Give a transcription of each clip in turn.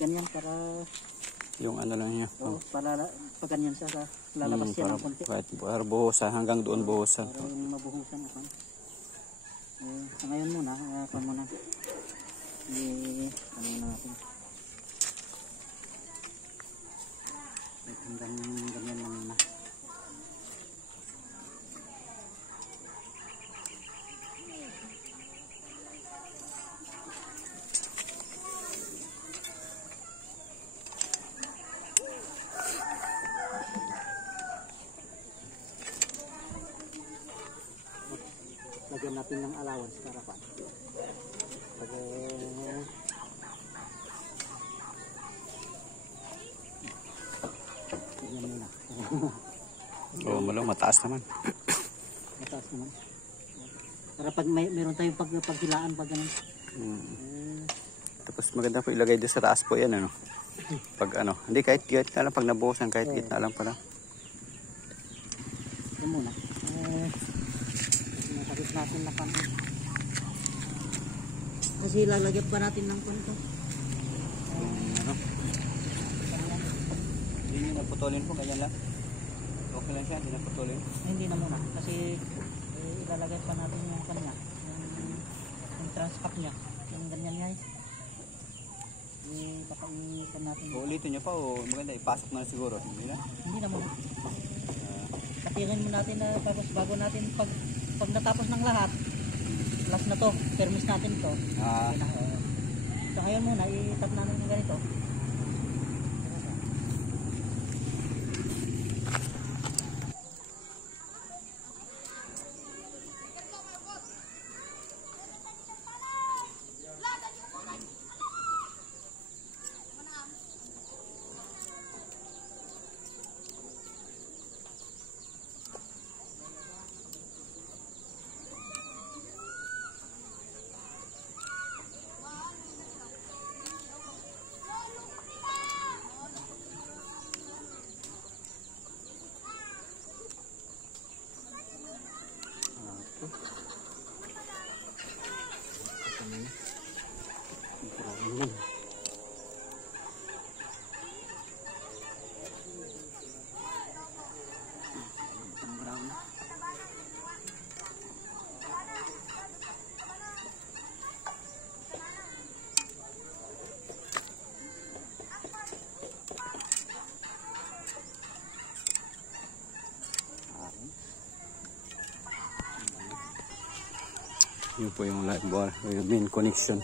ganyan para yung ano lang niya. para pag ganyan siya lalabas siya ng konti. Para buhusan, hanggang doon buhusan. Para yung mabuhusan ako. So ngayon muna, ano na natin. Hanggang ganyan lang muna. Lagyan natin ng allowance para pa. Pag ganyan muna. Mataas naman. Mataas naman. Para pag meron tayong paghilaan pag ganun. Tapos maganda po ilagay doon sa taas po yan, ano. Pag ano, hindi kahit gitna lang, pag nabuhusan kahit gitna lang pala. Yan muna. Nakakit natin na pan. Kasi lalagyan pa natin ng konto. Ano? Hindi nyo naputulin po, ganyan lang. Okay lang siya, hindi naputulin. Hindi na muna. Kasi ilalagay pa natin yung kanya. Yung transcap niya. Yung ganyan guys. Ipapaitan natin. Uulitin nyo pa o maganda ipasok na siguro? Hindi na? Hindi na muna. Katirin mo natin na tapos bago natin pag natapos ng lahat, last na to, permis natin to. So ngayon muna, itap namin ng ganito. Yun po yung light bar, yung main connection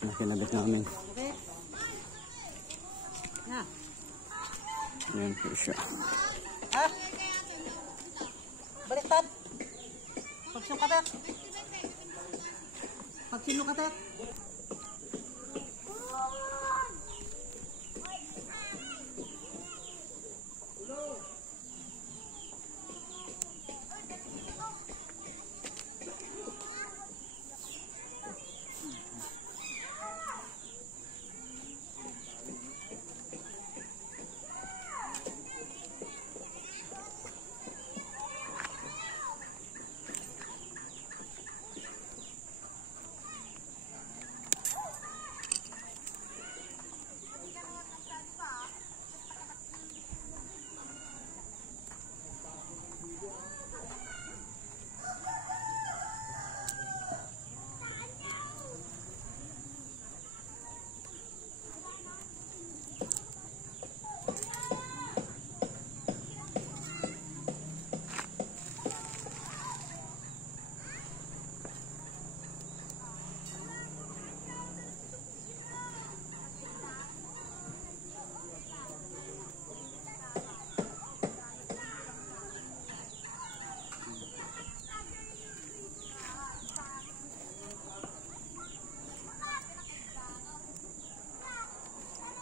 na kinabit namin. Yan po siya. Baliktad! Pagsinukatak! Pagsinukatak!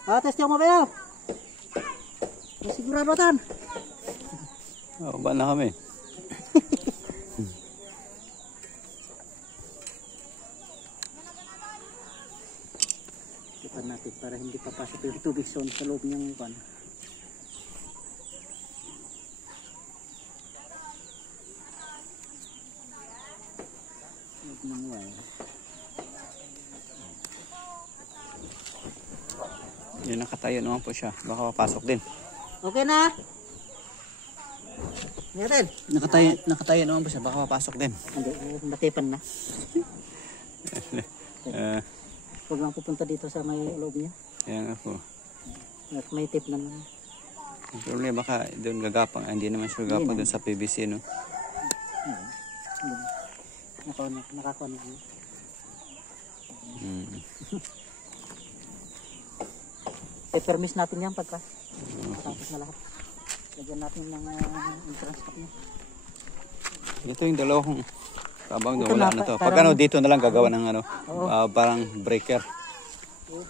Test yung mobile. Sigurado tan. Ba na kami. Ipan natin para hindi papasok yung tubig sa loob niyang ipan. Loob ng wire. Yan, nakatayo naman po siya. Baka papasok din. Okay na. Meron. Nakatayo naman po siya. Baka papasok din. Hindi, natipan na. Uh, Huwag lang pupunta dito sa may loob niya. yan nga po. At may tip naman. Ang problema baka doon gagapang. Hindi naman siya gagapang doon sa PVC, no? Nakakon na. I-permis natin yan pagka tapos na lahat. Lagyan natin ng entrance pack niya. Ito yung dalawang kabang doon. Ito Wala na, na to. parang- Pag ano, dito na lang gagawa ng ano, Oo. parang breaker.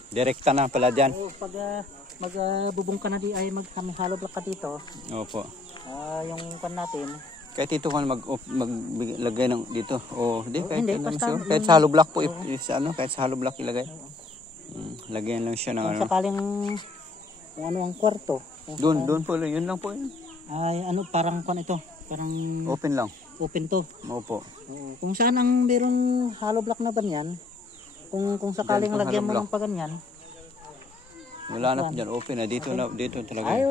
Direkta na pala dyan. So, pag magbubong ka na di ay hollow block ka dito, Opo. yung pan natin, Kahit ito kung maglagay ng dito. O, di, kahit, hindi, ano, basta kahit sa hollow block po, kahit sa hollow block ilagay. Lagyan lang siya ng kung ano. sakaling kung ano ang kwarto, Doon po, yun lang po yun. ay ano parang pan ito, parang Open lang. open to. Opo. Oo. Kung saan ang meron hollow block na ganyan, kung sakaling Dyan, lagyan mo hollow ng paganyan, Wala na po dyan. Open na. Dito talaga. ay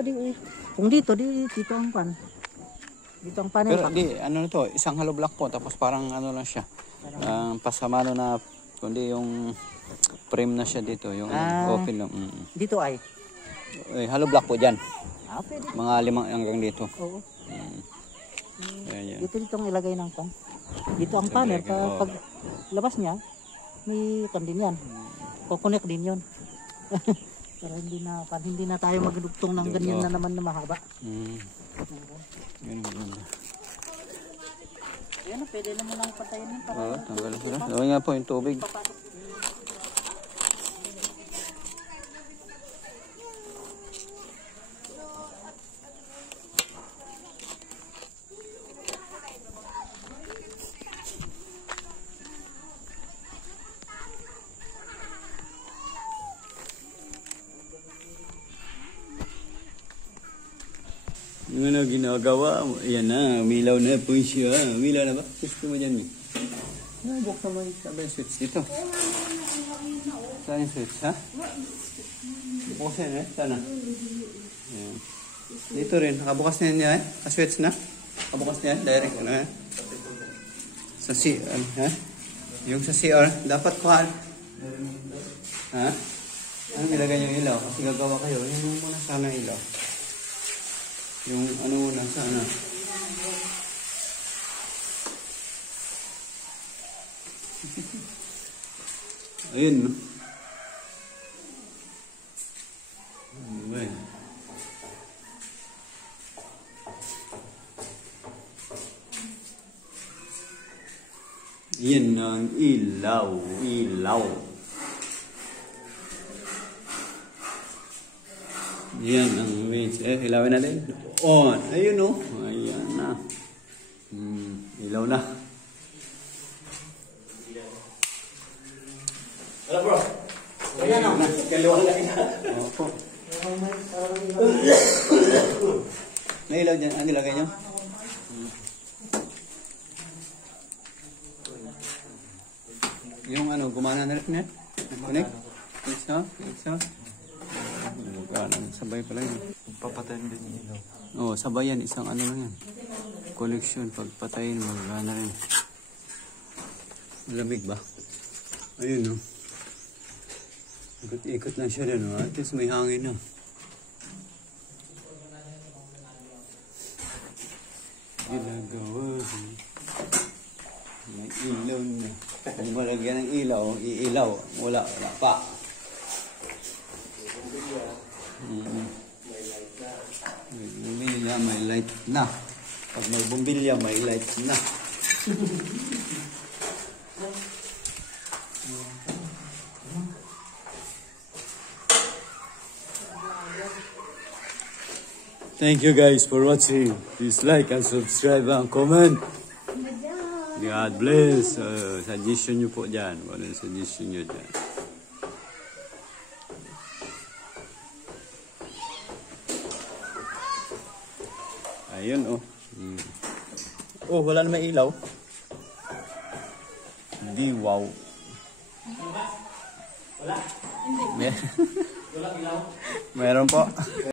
kung dito ang pan. Dito ang panel Pero pack. di, ano na to, isang hollow block po. Tapos parang ano lang siya. Pasamano na, kundi yung frame na siya dito. Yung open lang. Dito ay. Hollow block po dyan. Pwede. Mga 5 hanggang dito. Oo. Ayan. Dito ang ilagay ng pan. Dito ang panel. Pag labas niya, may kan din yan. Kukonek din yun. Para hindi na tayo magdugtong ng ganyan na naman na mahaba. Ganun. Ayan, pwede naman lang patayin yun para Oo, tanggal na sila. Gawin nga po yung tubig. papasok. Yung ano ginagawa mo, ayan na, umilaw na po siya. Umilaw na ba? Gusto mo dyan eh. Buksan mo yung sabay switch dito. Saan yung switch, ha? Buksan eh, sana. Ayan. Dito rin, nakabukas na yan niya eh. Ka-switch na. Nakabukas na yan, direct ano eh. Sa CR, ha? Yung sa CR, dapat kuhaan. Ha? Ano nilagay yung ilaw? Kasi gagawa kayo, yun muna sana ilaw. Yung ano muna sana. Ayun, no? Ayun. Yan ang ilaw. Yan ang range. Ilawin natin. On. Ayun o. Ayan na. Ilaw na. Wala bro. Ayan o. Kaliwanag na. Opo. May ilaw dyan. Ano ilagay nyo? Yung ano, gumana na rin net? Connect? Isa? Sabay pala yun. Papatayin din yung ilaw. Oo, sabay yan. Isang ano lang yan. Collection. Pagpatayin, magana rin. Malamig ba? Ayun, no? Ikot-ikot lang siya rin, no? At least may hangin na. Ginagawa. May ilaw na. Kung malagyan ng ilaw, iilaw. Wala pa. May bumbilya, may light na. Pag may bumbilya, may light na. Thank you guys for watching. Please like and subscribe and comment. God bless. Suggestion nyo po dyan. Ano yung suggestion nyo dyan? Ayun oh. Oh, wala na may ilaw. Di wow. Meron po.